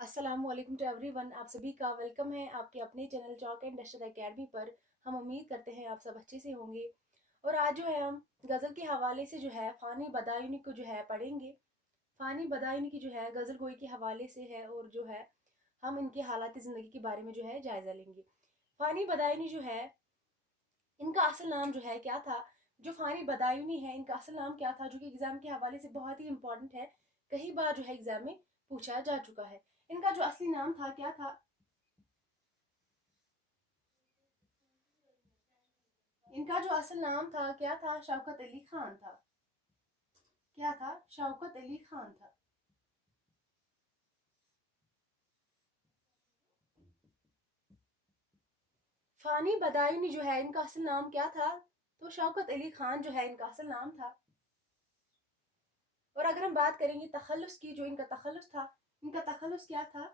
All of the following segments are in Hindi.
अस्सलामुअलैकुम टू एवरीवन। आप सभी का वेलकम है आपके अपने channel chalk and duster academy पर। हम उम्मीद करते हैं आप सब अच्छे से होंगे। और आज जो है हम गज़ल के हवाले से जो है फ़ानी बदायूनी को जो है पढ़ेंगे। फ़ानी बदायूनी की जो है गज़ल गोई के हवाले से है और जो है हम इनके हालात ज़िंदगी के बारे में जो है जायज़ा लेंगे। फ़ानी बदायूनी जो है इनका असल नाम जो है क्या था। जो फ़ानी बदायूनी है इनका असल नाम क्या था, जो कि एग्ज़ाम के हवाले से बहुत ही इंपॉर्टेंट है। कई बार जो है एग्ज़ाम में पूछा जा चुका है। इनका जो असली नाम था क्या था। इनका जो असल नाम था क्या था, शौकत अली खान था। क्या था, शौकत अली खान था। फानी बदायूनी जो है इनका असल नाम क्या था, तो शौकत अली खान जो है इनका असल नाम था। और अगर हम बात करेंगे तखल्लुस की, जो इनका तखल्लुस था, इनका तखल्लुस क्या था,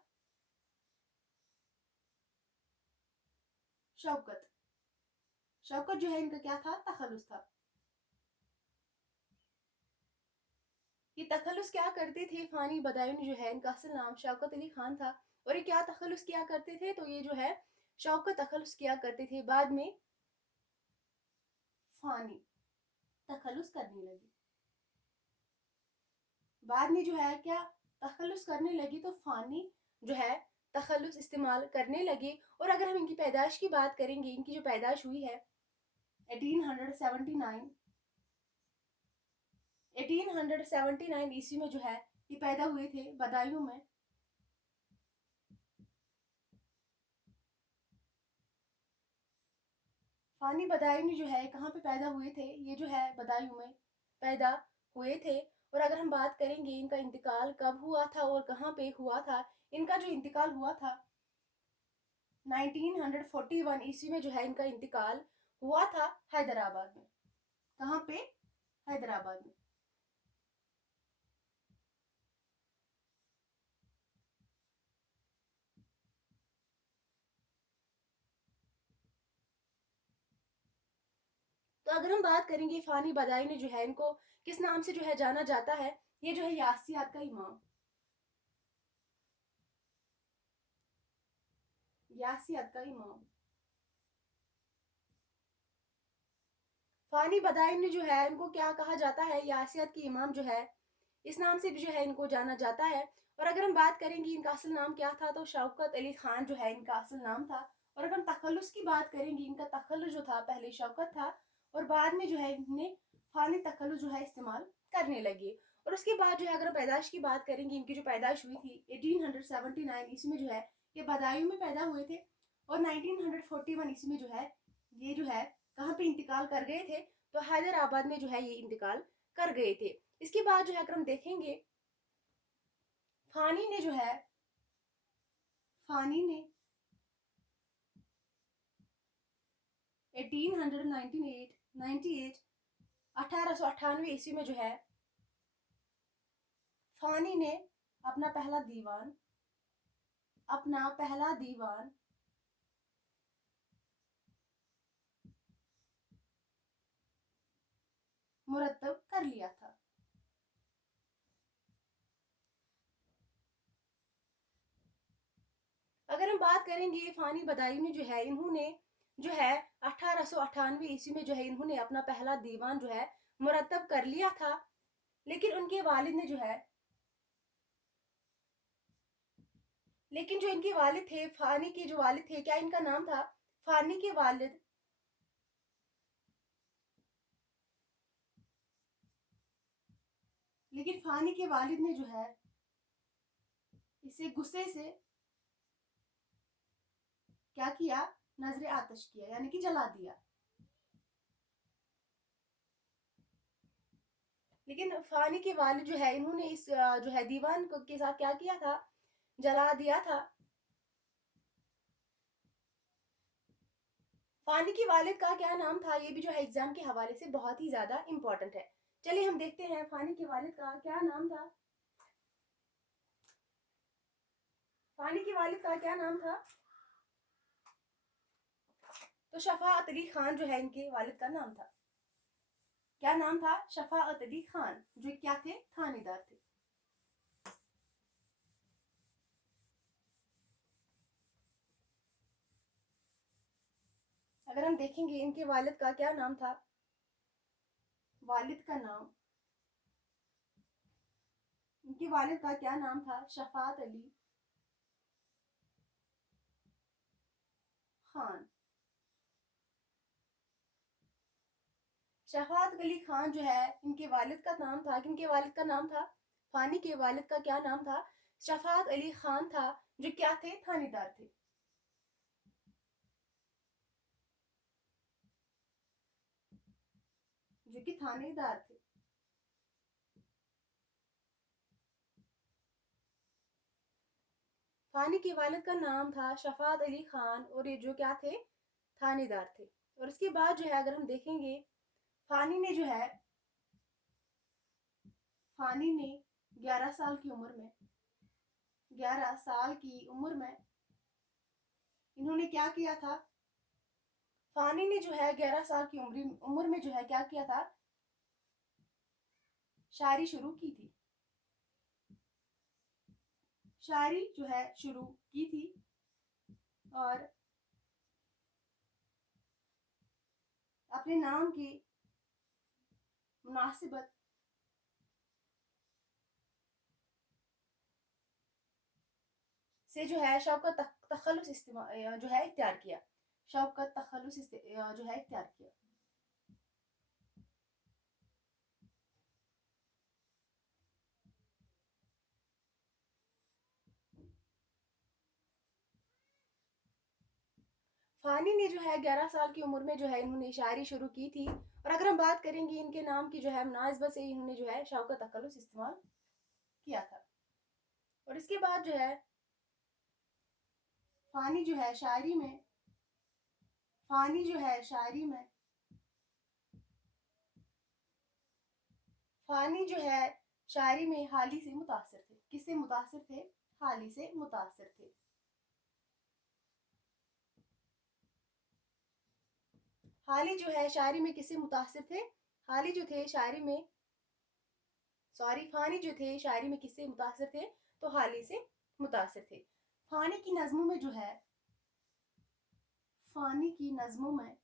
शौकत। शौकत जो है इनका क्या था, तखल्लुस था। ये तखल्लुस क्या करते थे, फानी बदायूनी जो है इनका असल नाम शौकत अली खान था। और ये क्या तखल्लुस किया करते थे, तो ये जो है शौकत तखल्लुस किया करते थे। बाद में फानी तखल्लुस करने लगी। बाद में जो है क्या, तखल्लुस करने लगी, तो फानी जो है तखल्लुस इस्तेमाल करने लगे। और अगर हम इनकी पैदाइश की बात करेंगे, इनकी जो पैदाइश हुई है 1879, 1879 ईस्वी में जो है ये पैदा हुए थे बदायूं में। फानी बदायूं जो है कहाँ पे पैदा हुए थे, ये जो है बदायूं में पैदा हुए थे। और अगर हम बात करेंगे इनका इंतकाल कब हुआ था और कहाँ पे हुआ था, इनका जो इंतकाल हुआ था 1941 ईस्वी में जो है इनका इंतकाल हुआ था हैदराबाद में। कहाँ पे, हैदराबाद में। तो अगर हम बात करेंगे फानी बदाई ने जो है इनको किस नाम से जो है जाना जाता है, ये जो है यासियात का इमाम। यासियात का इमाम। फानी बदाई ने जो है इनको क्या कहा जाता है, यासियात के इमाम जो है इस नाम से भी जो है इनको जाना जाता है। और अगर हम बात करेंगे इनका असल नाम क्या था, तो शौकत अली खान जो है इनका असल नाम था। और अगर हम तखल्लुस की बात करेंगे, इनका तखल्लुस जो था पहले शौकत था और बाद में जो है इन्हें फानी तखल्लुस जो है इस्तेमाल करने लगे। और उसके बाद जो है अगर हम पैदाइश की बात करेंगे, इनकी जो पैदाइश हुई थी 1879 ईस्वी में जो है ये बदायूं में पैदा हुए थे। और 1941 ईस्वी में जो है ये जो है कहाँ पे इंतकाल कर गए थे, तो हैदराबाद में जो है ये इंतकाल कर गए थे। इसके बाद जो है अगर हम देखेंगे, फानी ने जो है, फानी ने 1898 1898 ईस्वी में जो है फानी ने अपना पहला दीवान, अपना पहला दीवान मुरतब कर लिया था। अगर हम बात करेंगे फानी बदायूनी जो है, इन्होंने जो है 1898 ईस्वी में जो है इन्होंने अपना पहला दीवान जो है मुरतब कर लिया था। लेकिन उनके वालिद ने जो है, लेकिन जो इनके वालिद थे, फानी के जो वालिद थे, क्या इनका नाम था, फानी के वालिद, लेकिन फानी के वालिद ने जो है इसे गुस्से से क्या किया, नजरे आतश किया, यानी कि जला दिया। लेकिन फानी के वालिद जो है इन्होंने इस जो है दीवान के साथ क्या किया था, जला दिया था। फानी के वालिद का क्या नाम था, ये भी जो है एग्जाम के हवाले से बहुत ही ज्यादा इंपॉर्टेंट है। चलिए हम देखते हैं फानी के वालिद का क्या नाम था। फानी के वालिद का क्या नाम था, तो शफाअत अली खान जो है इनके वालिद का नाम था। क्या नाम था, शफाअत अली खान, जो क्या थे, थानेदार थे। अगर हम देखेंगे इनके वालिद का क्या नाम था, वालिद का नाम, इनके वालिद का क्या नाम था, शफात अली खान। शफात अली खान जो है इनके वालिद का नाम था, किनके वालिद का नाम था, फानी के वालिद का क्या नाम था, शफात अली खान था, जो क्या थे, थानेदार थे। जो कि थानेदार थे। फानी के वालिद का नाम था शफात अली खान और ये जो क्या थे, थानेदार थे। और इसके बाद जो है अगर हम देखेंगे फानी ने जो है, फानी ने 11 साल की उम्र में, 11 साल की उम्र में इन्होंने क्या किया था, फानी ने जो है 11 साल की उम्र में जो है क्या किया था, शायरी शुरू की थी, शायरी जो है शुरू की थी। और अपने नाम की मुनासिबत से जो है शौकत तखल्लुस जो है इख्तियार किया, शौकत तखल्लुस जो है इख्तियार किया। फानी ने जो है 11 साल की उम्र में जो है इन्होंने शायरी शुरू की थी। और अगर हम बात करेंगे इनके नाम की जो है मुनासिबत से इन्होंने जो है शौकत तखल्लुस इस्तेमाल किया था। और इसके बाद जो है फानी जो है शायरी में, फानी जो है शायरी में, फानी जो है शायरी में हाली से मुतासिर थे। किससे मुतासिर थे, हाली से मुतासिर थे। हाली जो है शायरी में किससे मुतासिर थे, हाली जो थे शायरी में, सॉरी फानी जो थे शायरी में किससे मुतासिर थे, तो हाली से मुतासिर थे। फानी की नज़मों में जो है, फानी की नज़मों में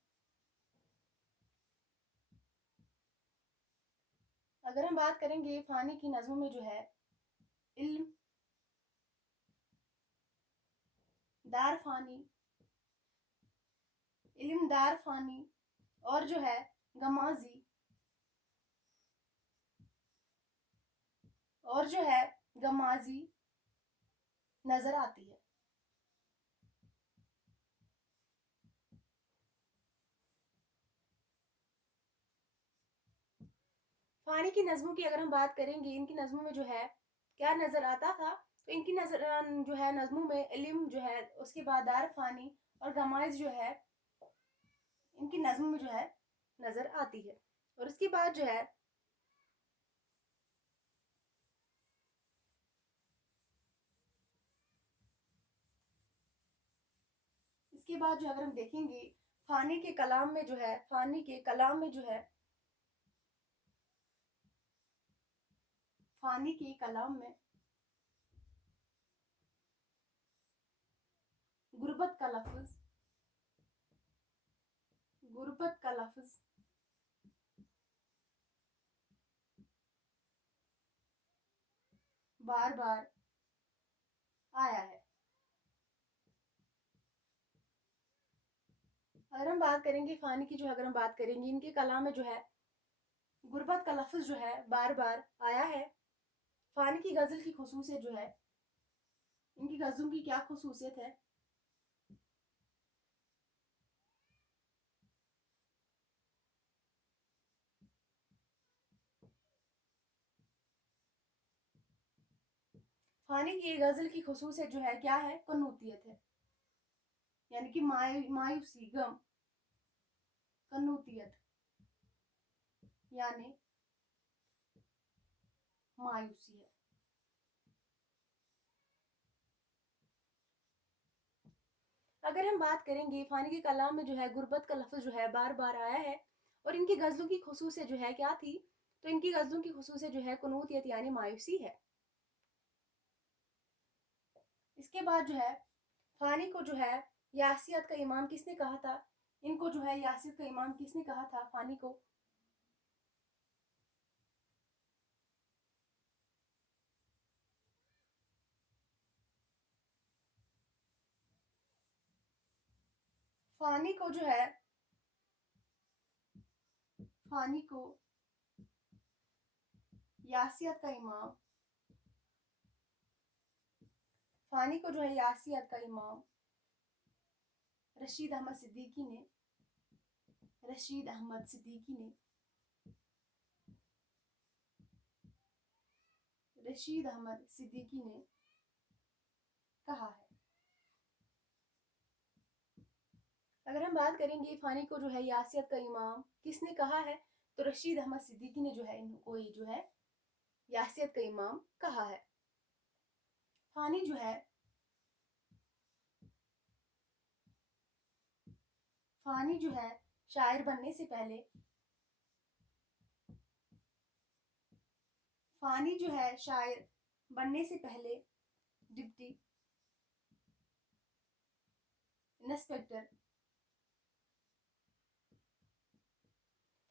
अगर हम बात करेंगे फानी की नज़मों में जो है इल्म दार फानी, इल्मदार फानी और जो है गमाजी, और जो है गमाजी नजर आती है। फानी की नज़मों की अगर हम बात करेंगे, इनकी नज़मों में जो है क्या नजर आता था, तो इनकी नजर जो है नज़मों में इल्म जो है, उसके बाद दार फानी और गमाज जो है इनकी नज़मों में जो है नजर आती है। और इसके बाद जो है इसके बाद जो अगर हम देखेंगे फानी के कलाम में जो है, फानी के कलाम में जो है, फानी के कलाम में गुर्बत का लफ्ज, गुर्बत का लफ्ज बार बार आया है। अगर हम बात करेंगे फानी की, जो अगर हम बात करेंगे इनके कलाम में जो है गुर्बत का लफ्ज जो है बार बार आया है। फानी की गजल की खुसूसियत जो है, इनकी गजलों की क्या खुसूसियत है, फानी की गजल की खुसूसियत जो है क्या है, कन्नूतियत है, यानी कि मायूसी, गम, कन्नूतियत यानी मायूसी है। अगर हम बात करेंगे फानी के कलाम में जो है गुर्बत का लफ्ज जो है बार बार आया है, और इनकी गजलों की खुसूसियत जो है क्या थी, तो इनकी गजलों की खुसूसियत जो है कनूतियत यानी मायूसी है। इसके बाद जो है फानी को जो है यासियत का इमाम किसने कहा था, इनको जो है यासिर का इमाम किसने कहा था, फानी को? फानी को जो है, फानी को यासियत का इमाम, फानी को जो है यासियत का इमाम रशीद अहमद सिद्दीकी ने, रशीद अहमद सिद्दीकी ने, रशीद अहमद सिद्दीकी ने कहा है। अगर हम बात करेंगे फानी को जो है यासियत का इमाम किसने कहा है, तो रशीद अहमद सिद्दीकी ने जो है इनको ये जो है यासियत का इमाम कहा है। फानी जो है, फानी जो है शायर बनने से पहले, फानी जो है शायर बनने से पहले डिप्टी इंस्पेक्टर,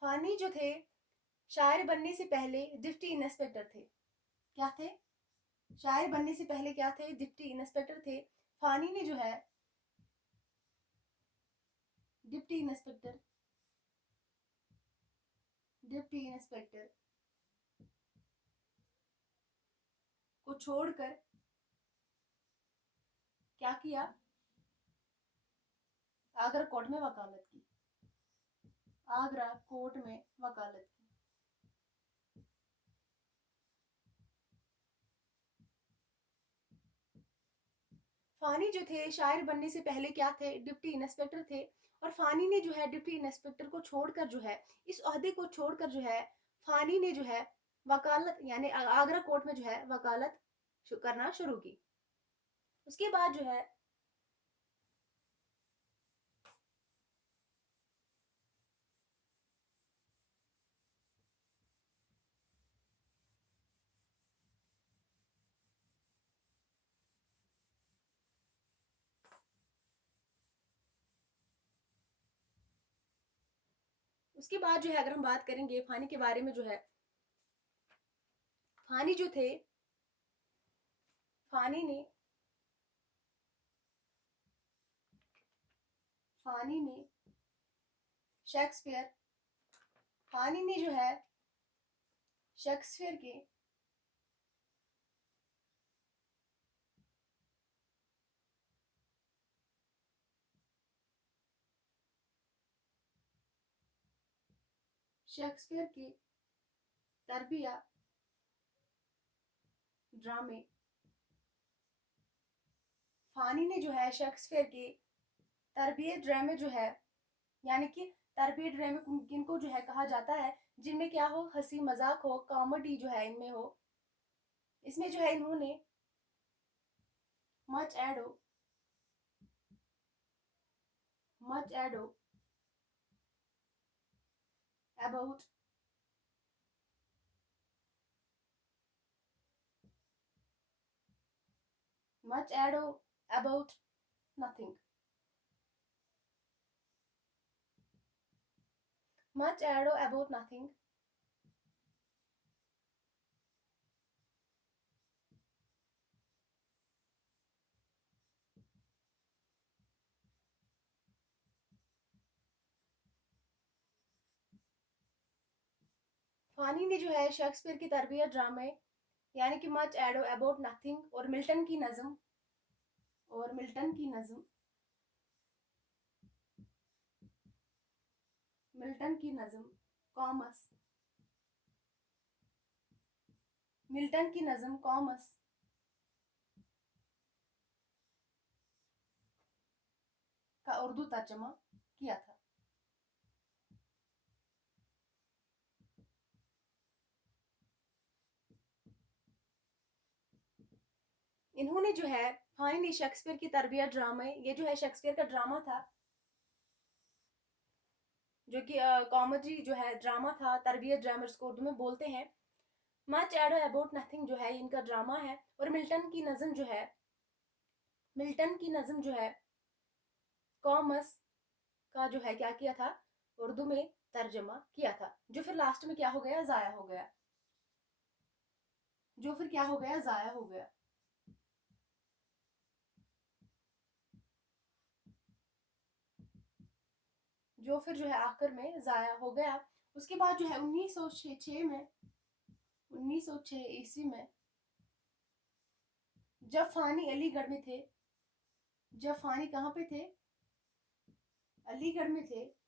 फानी जो थे शायर बनने से पहले डिप्टी इंस्पेक्टर थे। क्या थे? शायर बनने से पहले क्या थे? डिप्टी इंस्पेक्टर थे। फानी ने जो है डिप्टी इंस्पेक्टर, डिप्टी इंस्पेक्टर को छोड़कर क्या किया? आगरा कोर्ट में वकालत की, आगरा कोर्ट में वकालत की। फानी जो थे शायर बनने से पहले क्या थे? डिप्टी इंस्पेक्टर थे। और फानी ने जो है डिप्टी इंस्पेक्टर को छोड़कर जो है, इस ओहदे को छोड़कर जो है फानी ने जो है वकालत यानी आगरा कोर्ट में जो है वकालत करना शुरू की। उसके बाद जो है उसके बाद जो है अगर हम बात करेंगे फानी के बारे में जो है, फानी जो थे, फानी ने, फानी ने शेक्सपियर, फानी ने जो है शेक्सपियर के शेक्सपियर के तरबिया ड्रामे, फानी ने जो है शेक्सपियर के तरबिया ड्रामे जो है, यानी कि तरबिया ड्रामे किनको जो है कहा जाता है, जिनमें क्या हो, हंसी मजाक हो, कॉमेडी जो है इनमें हो, इसमें जो है इन्होंने much ado, much ado about, much ado about nothing, much ado about nothing. Fani ने जो है शेक्सपियर की तरबिया ड्रामे यानी कि मच एडो अबाउट नथिंग और मिल्टन की नज्म, और मिल्टन की नज्म, मिल्टन की नज्म कॉमस, मिल्टन की नज्म कॉमस का उर्दू तर्जमा किया था। इन्होंने जो है फानी ने शेक्सपियर की तरबिया ड्रामे, ये जो है शेक्सपियर का ड्रामा था जो कि कॉमेडी जो है ड्रामा था, तरबियत ड्रामा जिसको उर्दू में बोलते हैं। मच एडो अबाउट नथिंग जो है इनका ड्रामा है। और मिल्टन की नज्म जो है, मिल्टन की नज्म जो है कॉमस का जो है क्या किया था, उर्दू में तर्जमा किया था, जो फिर लास्ट में क्या हो गया, ज़ाया हो गया, जो फिर क्या हो गया, ज़ाया हो गया। जो फिर जो है आखिर में ज़ाया हो गया। उसके बाद जो है 1906 में, 1906 ईस्वी में जब फ़ानी अलीगढ़ में थे, जब फ़ानी कहाँ पे थे, अलीगढ़ में थे,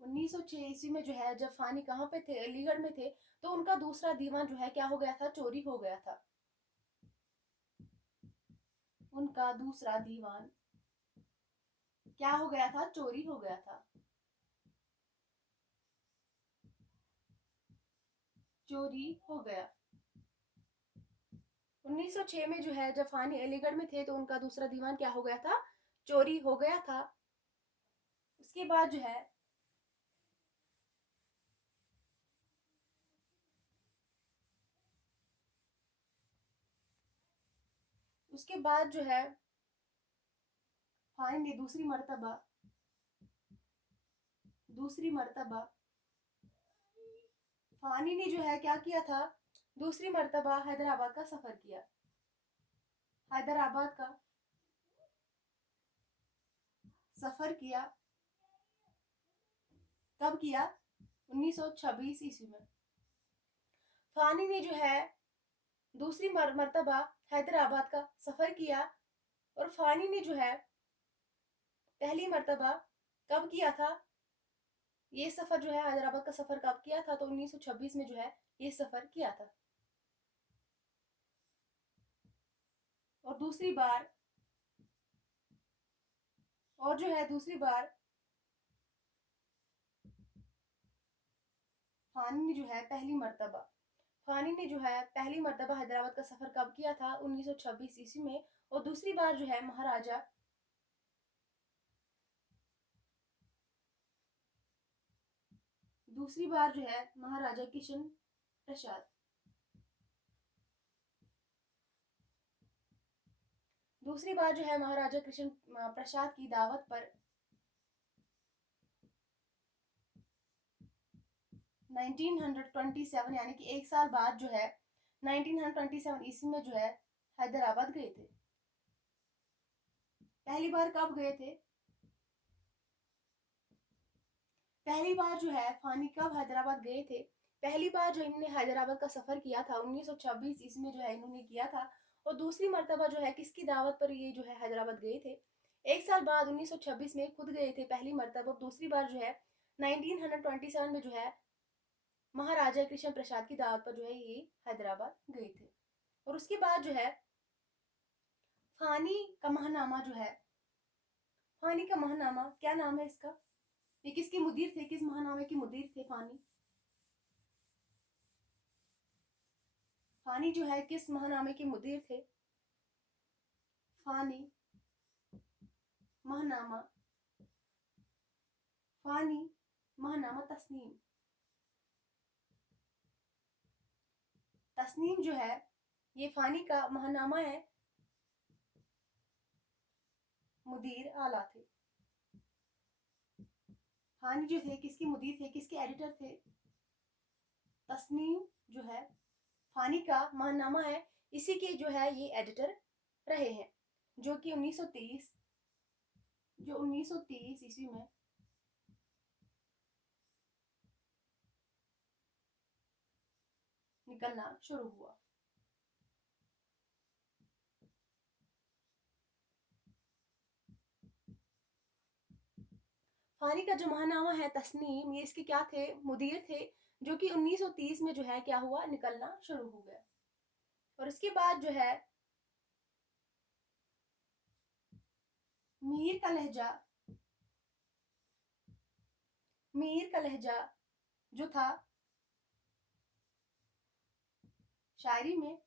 1906 ईस्वी में जो है जब फ़ानी कहाँ पे थे, अलीगढ़ में थे, तो उनका दूसरा दीवान जो है क्या हो गया था, चोरी हो गया था। उनका दूसरा दीवान क्या हो गया था, चोरी हो गया था, चोरी हो गया। 1906 में जो है जब फ़ानी अलीगढ़ में थे तो उनका दूसरा दीवान क्या हो गया था, चोरी हो गया था। उसके बाद जो है उसके बाद जो है फ़ानी ने दूसरी मर्तबा फ़ानी ने जो है क्या किया था, दूसरी मर्तबा हैदराबाद का सफ़र किया, हैदराबाद का सफ़र किया। कब किया, 1926 ईस्वी में। फ़ानी ने जो है दूसरी मर्तबा हैदराबाद का सफ़र किया, और फ़ानी ने जो है पहली मर्तबा कब किया था, ये सफ़र जो है हैदराबाद का सफ़र कब किया था, तो 1926 में जो है ये सफ़र किया था। और दूसरी बार, और जो है दूसरी बार फ़ानी ने जो है पहली मर्तबा हैदराबाद का सफ़र कब किया था, 1926 ईस्वी में। और दूसरी बार जो है महाराजा किशन प्रसाद, दूसरी बार जो है महाराजा कृष्ण प्रसाद की दावत पर 1927, यानी कि एक साल बाद जो है 1927 ईस्वी में जो है हैदराबाद गए थे। पहली बार कब गए थे, पहली बार जो है फ़ानी कब हैदराबाद गए थे, पहली बार जो इन्होंने हैदराबाद का सफ़र किया था 1926 ईस्वी में जो है इन्होंने किया था। और दूसरी मर्तबा जो है किसकी दावत पर ये जो है हैदराबाद गए थे, एक साल बाद 1926 में खुद गए थे पहली मर्तबा, दूसरी बार जो है 1927 में जो है महाराजा कृष्ण प्रसाद की दावत पर जो है ये हैदराबाद गए थे। और उसके बाद जो है फ़ानी का महनामा जो है, फ़ानी का महनामा क्या नाम है इसका, ये किसके मुदीर थे, किस महानामे के मुदीर थे फ़ानी, फ़ानी जो है किस महानामे के मुदीर थे, फ़ानी महनामा, फ़ानी महनामा तस्नीम, तस्नीम जो है ये फ़ानी का महनामा है, मुदीर आला थे। फ़ानी जो थे किसके मुदीर थे, किसके एडिटर थे, तस्नीम जो है फ़ानी का महनामा है, इसी के जो है ये एडिटर रहे हैं, जो कि 1930 ईस्वी में निकलना शुरू हुआ। फ़ानी का जो महानामा है तस्नीम, ये इसके क्या थे, मुदीर थे, जो कि 1930 में जो है क्या हुआ, निकलना शुरू हो गया। और इसके बाद जो है मीर का लहजा, मीर का लहजा जो था शायरी में,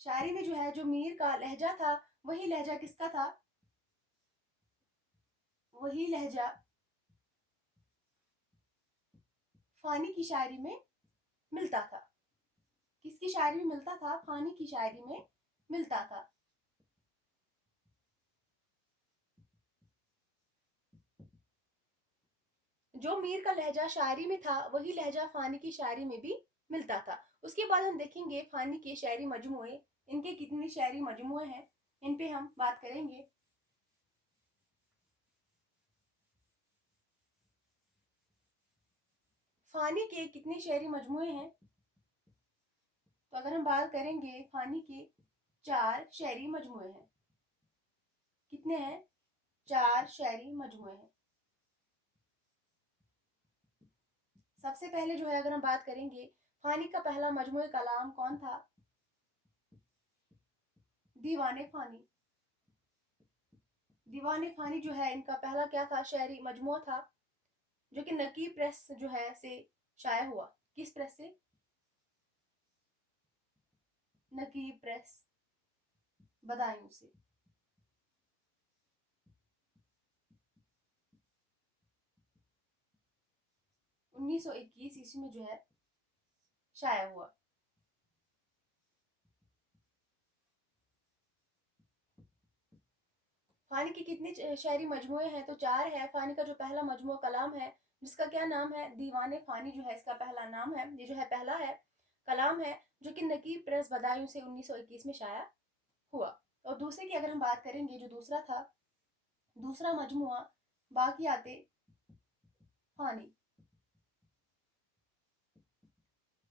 शायरी में जो है जो मीर का लहजा था, वही लहजा किसका था, वही लहजा फ़ानी की शायरी में मिलता था। किसकी शायरी में मिलता था? फानी की शायरी में मिलता था। जो मीर का लहजा शायरी में था वही लहजा फानी की शायरी में भी मिलता था। उसके बाद हम देखेंगे फानी के शायरी मजमुए, इनके कितने शायरी मजमुए हैं, इन पे हम बात करेंगे। फानी के कितने शायरी मजमुए हैं? तो अगर हम बात करेंगे फानी के 4 शायरी मजमुए हैं। कितने हैं? 4 शायरी मजमुए हैं। सबसे पहले जो है अगर हम बात करेंगे फानी का पहला मजमुए कलाम कौन था? दीवाने फानी। दीवाने फानी जो है इनका पहला क्या था? शायरी मजमुआ था, जो कि नकीब प्रेस जो है से शाया हुआ। किस प्रेस से? नकीब प्रेस, बदायूं से। 1921 ईस्वी में जो है शाया हुआ। फानी की कितने शायरी मजमुए हैं? तो 4 है। फानी का जो पहला मजमुआ कलाम है, जिसका क्या नाम है? दीवाने फानी जो है इसका पहला नाम है, ये जो है पहला है कलाम है, जो कि नकीब प्रेस बदायूं से 1921 में शाया हुआ। और दूसरे की अगर हम बात करेंगे, जो दूसरा था, दूसरा मजमुआ बाकियाते फानी।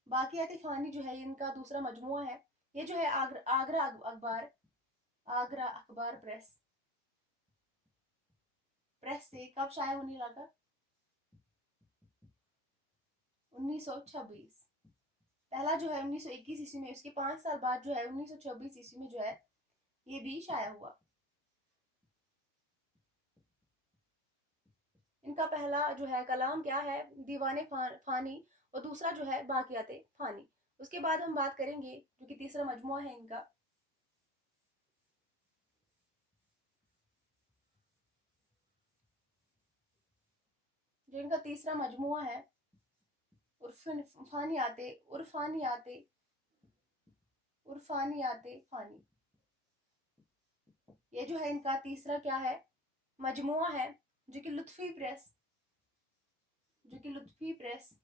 बाकियाते फानी जो है इनका दूसरा मजमुआ है। ये जो है आगरा अखबार, आगरा अखबार प्रेस प्रेस से कब शाया होने लगा? 1926। पहला जो है 1921 ईस्वी में, उसके 5 साल बाद जो है 1926 ईस्वी में जो है ये भी शाया हुआ। इनका पहला जो है कलाम क्या है? दीवाने फानी। और दूसरा जो है बाकियाते फानी। उसके बाद हम बात करेंगे जो कि तीसरा मजमुआ है इनका। जो इनका तीसरा मजमुआ है, उर्फानियाते उर्फानियाते उर्फानियाते फानी। ये जो है इनका तीसरा क्या है? मजमुआ है, जो कि लुत्फी प्रेस, जो कि लुत्फी प्रेस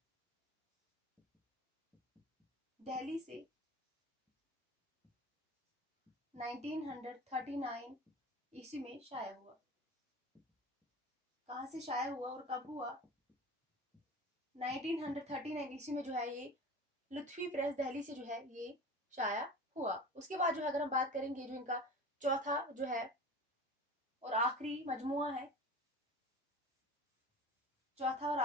दिल्ली से 1939 ईस्वी में शाया हुआ। कहाँ से शाया हुआ और कब हुआ? 1939 ईस्वी में जो है ये लुत्फी प्रेस दिल्ली से जो है ये शाया हुआ। उसके बाद जो है अगर हम बात करेंगे, जो इनका चौथा जो है और आखिरी मजमुआ है, चौथा और